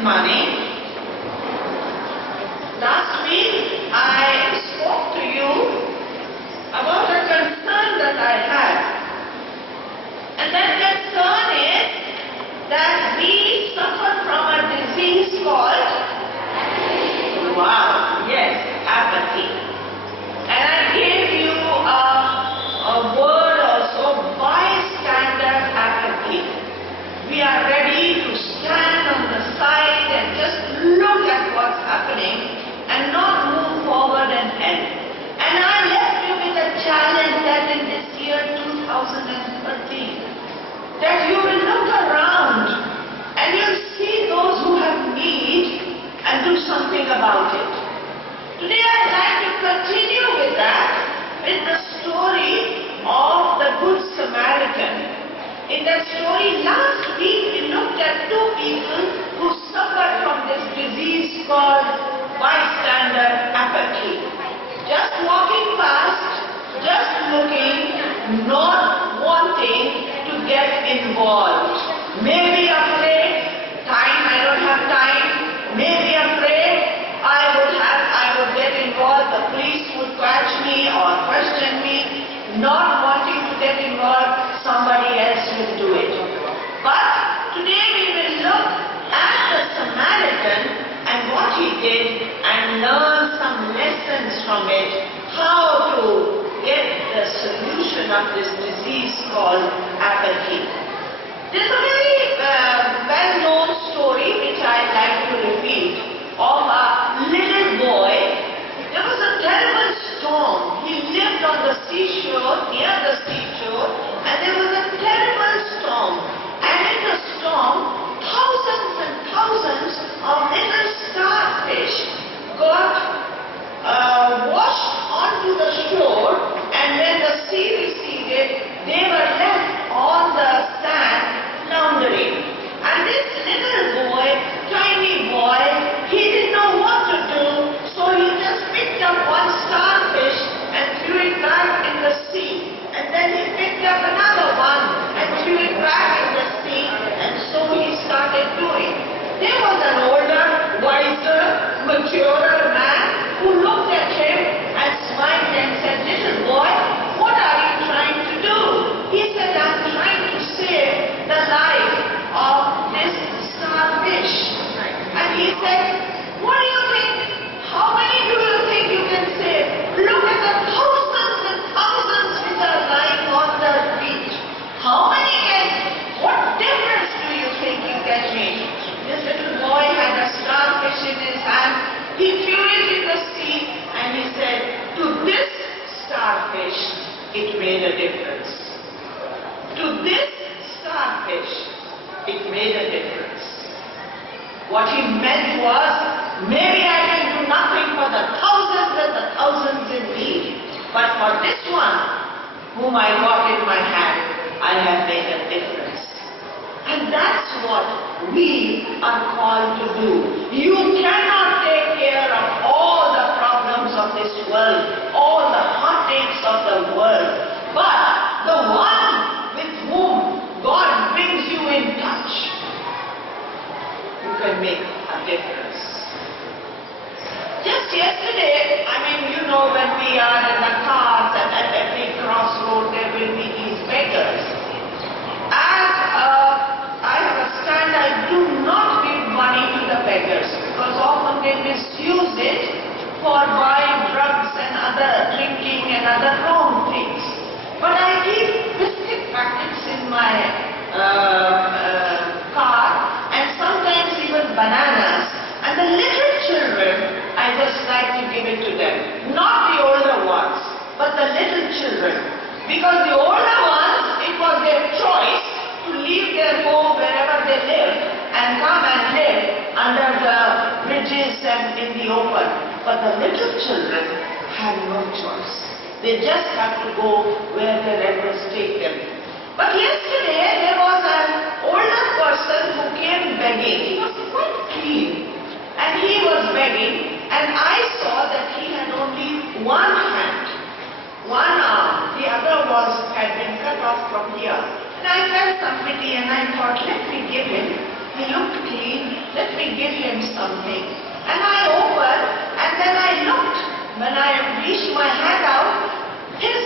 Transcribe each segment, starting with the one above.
Good morning. Last week I spoke to you about a concern that I had. And that concern is that we suffer from a disease called, apathy. And I gave you a word also, bystander apathy. We are ready to stand on the side and just look at what's happening and not move forward and help. And I left you with a challenge that in this year 2013, that you will look around and you'll see those who have need and do something about it. Today I'd like to continue with that, with the story of the Good Samaritan. In that story, last week we looked at two people who suffered from this disease called bystander apathy. Just walking past, just looking, not wanting to get involved. Maybe afraid, I don't have time. Maybe afraid, I would get involved, the police would catch me or question me. Not wanting to get involved, somebody else will do it. But today we will look at the Samaritan and what he did and learn some lessons from it, how to get the solution of this disease called apathy. There's a very well-known story which I'd like to repeat of a little boy. There was a terrible storm. He lived on the seashore, near the seashore, and there was a terrible storm. And in the storm, thousands and thousands of little starfish got washed onto the shore, and when the sea receded, they were left on the sand floundering. And this little boy, tiny boy, he didn't know what to do, so he just picked up one starfish and threw it back in the sea. And then he picked up another one and threw it back in the sea, and so he started doing. There was an older, wiser, maturer man who looked at him and smiled and said, "Little boy, what are you trying to do?" He said, "I'm trying to save the life of this starfish." And he said, "What do you think? How many do you think you can save? Look at the thousands and thousands which are lying on the beach. How many what difference do you think you can make?" This little boy had a starfish in his hand. He threw it in the sea and he said, "To this starfish, it made a difference. To this starfish, it made a difference." What he meant was, maybe I can do nothing for the thousands and the thousands in need, but for this one, whom I got in my hand, I have made a difference. And that's what we are called to do. You cannot take care of all the problems of this world, all the heartaches of the world, but the one with whom God brings you in touch, you can make a difference. Just yesterday, when we are in the cars and at every crossroad there will be these beggars. As I have a stand, I do not give money to the beggars because often they misuse it for buying drugs and other drinking and other wrong things. But I keep biscuit packets in my car and sometimes even bananas. And the little children, I just like to give it to them. Not the older ones, but the little children. Because the older ones, it was their choice to leave their home wherever they live and come and live under the bridges and in the open. But the little children have no choice. They just have to go where their elders take them. But yesterday there was an older person who came begging. He was quite clean. And he was begging, and I saw that he had only one hand, one arm, the other had been cut off from here. And I felt some pity and I thought, let me give him He looked clean. Let me give him something. And I opened, and then I looked. When I reached my hand out, his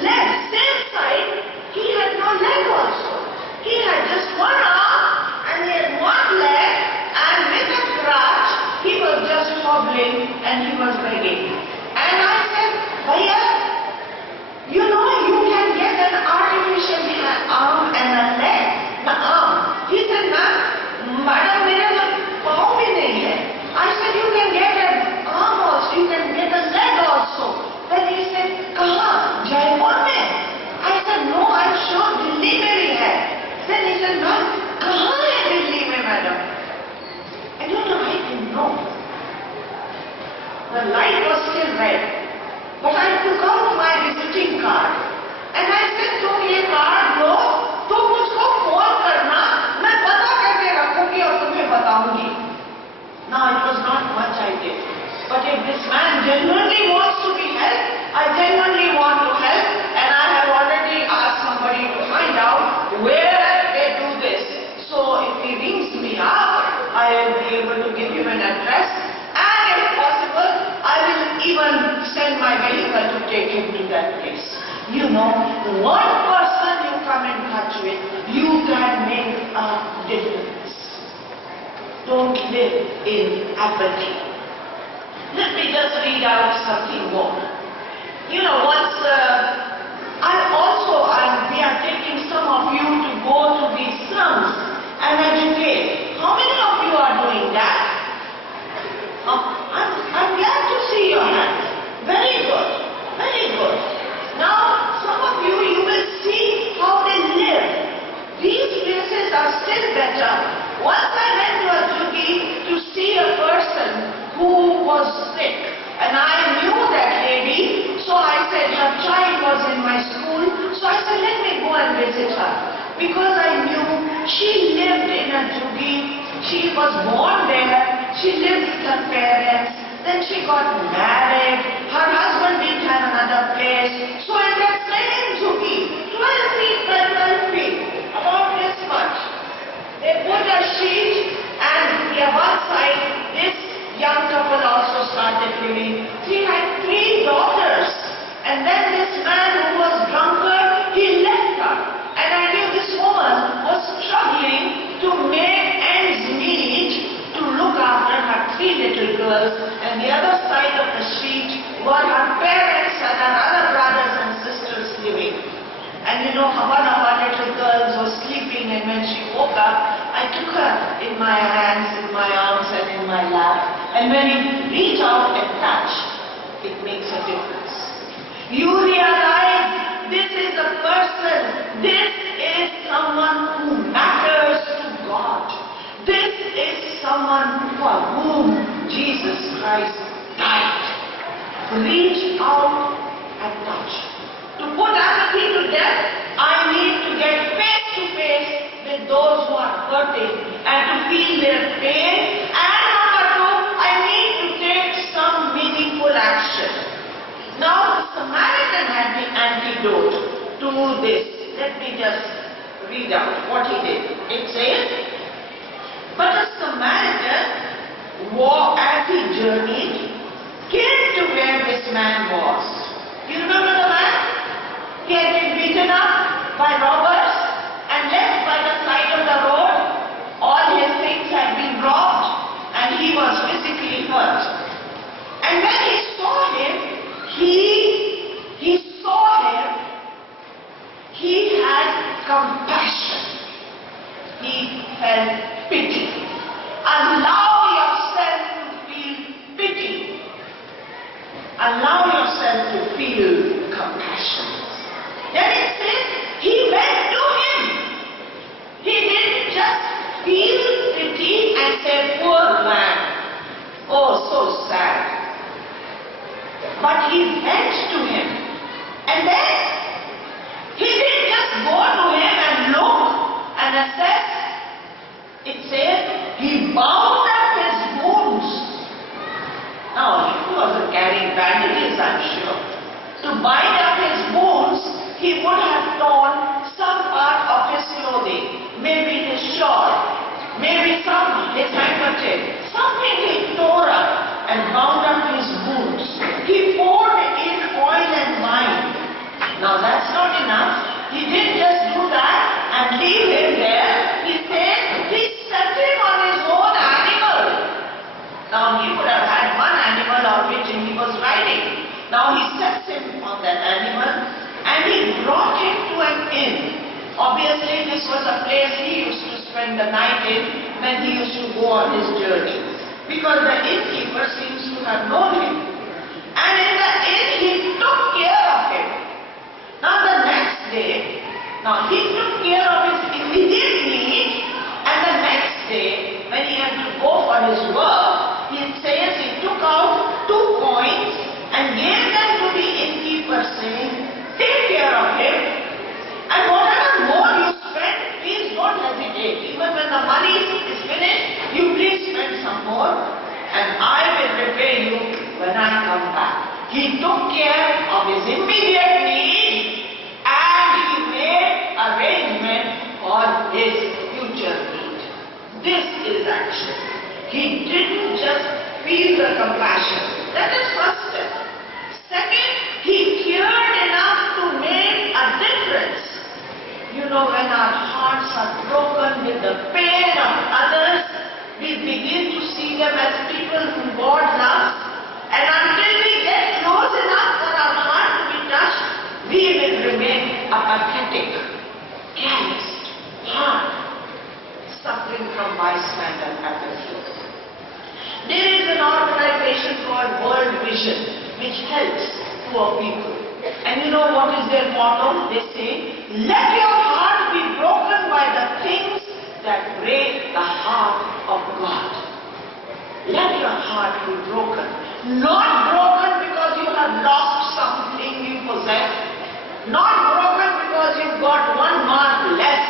leg, same side, he had no leg also. He had just one arm, and he had one leg, and with a crutch, he was just hobbling, and he was begging. And I said, Bhaiya, you know, you can get an artificial arm and a leg, the arm. He said, ma'am, madam, mere pav bhi nahi hai. I said, you can get an arm also, you can get a leg also. Then he said, kaha? Jaipur mein? I said, no, I'm sure Delhi mein bhi hai. Then he said, ma'am, kaha hai Delhi mein, madam? I don't know, I didn't know. The light was still red. But I took out my visiting card and I said, तुम ये card लो, तुम मुझको phone करना, मैं पता करके रखूंगी और तुम्हें बताऊंगी. Now it was not much I did, but if this man genuinely wants to be helped, I genuinely want to help, and I have already asked somebody to find out where they do this. So if he rings me up, I will be able to give him an address, and if possible, I will even send my vehicle to take him to that place. You know, one person you come in touch with, you can make a difference. Don't live in apathy. Let me just read out something more. You know, once we are taking some of you to go to these slums and educate. How many of you are doing that? I'm glad to see your hands. Very good. Very good. Now, some of you will see how they live. These places are still better. Once I went to a Jugi to see a person who was sick, and I knew that lady, so I said her child was in my school, so I said let me go and visit her. Because I knew she lived in a Jugi, she was born there, she lived with her parents, then she got married, her husband didn't have another place, so in that same Jugi, 12 feet by 12 feet, about this much, they put a sheet and on one side, this young couple also started living. She had 3 daughters, and then this man who was drunkard, he left her. And I knew this woman was struggling to make ends meet to look after her 3 little girls, and the other side of the street were her parents and her other brothers and sisters living. And you know, one of our little girls was sleeping, and when she woke up, I took her in my hands, in my arms and in my lap. And when you reach out and touch, it makes a difference. You realize this is a person, this is someone who matters to God. This is someone for whom Jesus Christ died. Reach out and touch. To put apathy to death, I need to get face to face with those who are hurting and to feel their pain. And number 2, I need to take some meaningful action. Now, the Samaritan had the antidote to this. Let me just read out what he did. It says, but the Samaritan, as he journeyed, came to where this man was. You remember the man? He had been beaten up by robbers and left by the side of the road. All his things had been robbed and he was physically hurt. And when he saw him, he had compassion. He felt pity. Allow yourself to feel pity. Allow yourself to feel compassion. Then it says, he went to him. He didn't just feel pity and say, poor man. Oh, so sad. But he went to him. And then, he didn't just go to him and look and assess. It says, he bound up his wounds. Now, he wasn't carrying bandages, I'm sure. To bind up his wounds, he would have torn some part of his clothing, maybe his shawl, maybe enough, he didn't just do that and leave him there. He said he set him on his own animal. Now he could have had one animal of which he was riding. Now he sets him on that animal and he brought him to an inn. Obviously this was a place he used to spend the night in when he used to go on his journey, because the innkeeper seems to have known him. And in the inn he took care of him. Now the next day, he took care of his immediate needs, and the next day when he had to go for his work, he says he took out 2 coins and gave them to the innkeeper, saying, take care of him, and whatever more you spend, please don't hesitate. Even when the money is finished, you please spend some more, and I will repay you when I come back. He took care of his immediate needs and he made arrangement for his future need. This is action. He didn't just feel the compassion. That is first step. Second, he cared enough to make a difference. You know, when our hearts are broken with the pain of others, we begin to see them as people whom God loves, and until we get close enough for our heart to be touched, we will remain apathetic, calloused, hard, suffering from bystander apathy. There is an organization called World Vision which helps poor people. And you know what is their motto? They say, let your heart be broken by the things that break the heart of God. Let your heart be broken. Not broken because you have lost something you possess. Not broken because you've got 1 mark less.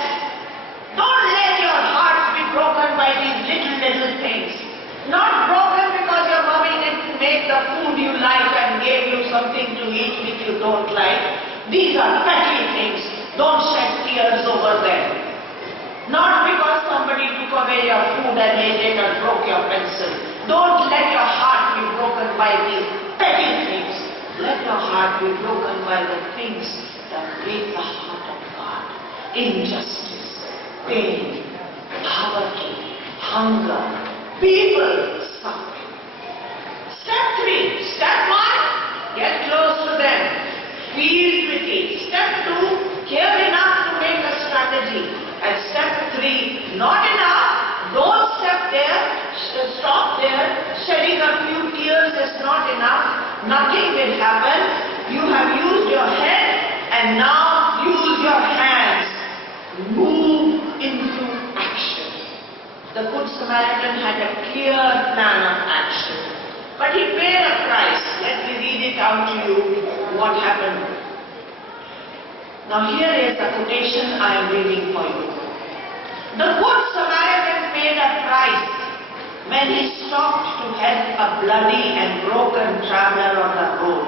Don't let your heart be broken by these little things. Not broken because your mommy didn't make the food you like and gave you something to eat which you don't like. These are petty things. Don't shed tears over them. Not because somebody took away your food and ate it and broke your pencil. Don't let your heart be broken by these petty things. Let your heart be broken by the things that break the heart of God. Injustice, pain, poverty, hunger, people suffering. Step 3. Step 1, get close to them. Feel pity. Step 2, care enough to make a strategy. And step 3, not enough. Don't stop there. Shedding a few tears is not enough. Nothing will happen. You have used your head and now use your hands. Move into action. The Good Samaritan had a clear plan of action. But he paid a price. Let me read it out to you what happened. Now here is the quotation I am reading for you. The Good Samaritan paid a price when he stopped to help a bloody and broken traveler on the road.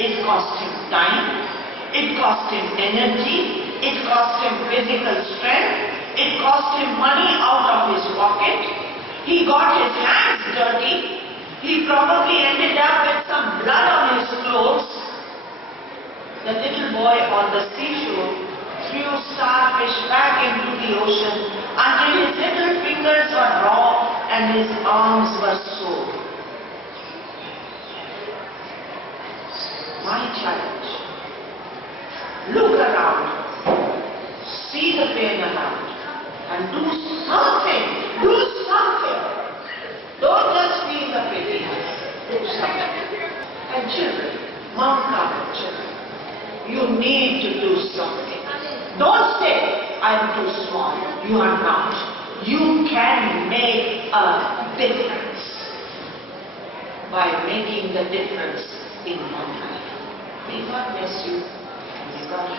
It cost him time, it cost him energy, it cost him physical strength, it cost him money out of his pocket. He got his hands dirty. He probably ended up with some blood on his clothes. The little boy on the seashore threw starfish back into the ocean until his little fingers were raw and his arms were sore. My challenge, look around, see the pain around, and do something. Do something. Don't just feel the pity. Do something. And children, Mount Carmel children, you need to do something. Don't say, I'm too small. You are not. You can make a difference by making the difference in your life. May God bless you and may God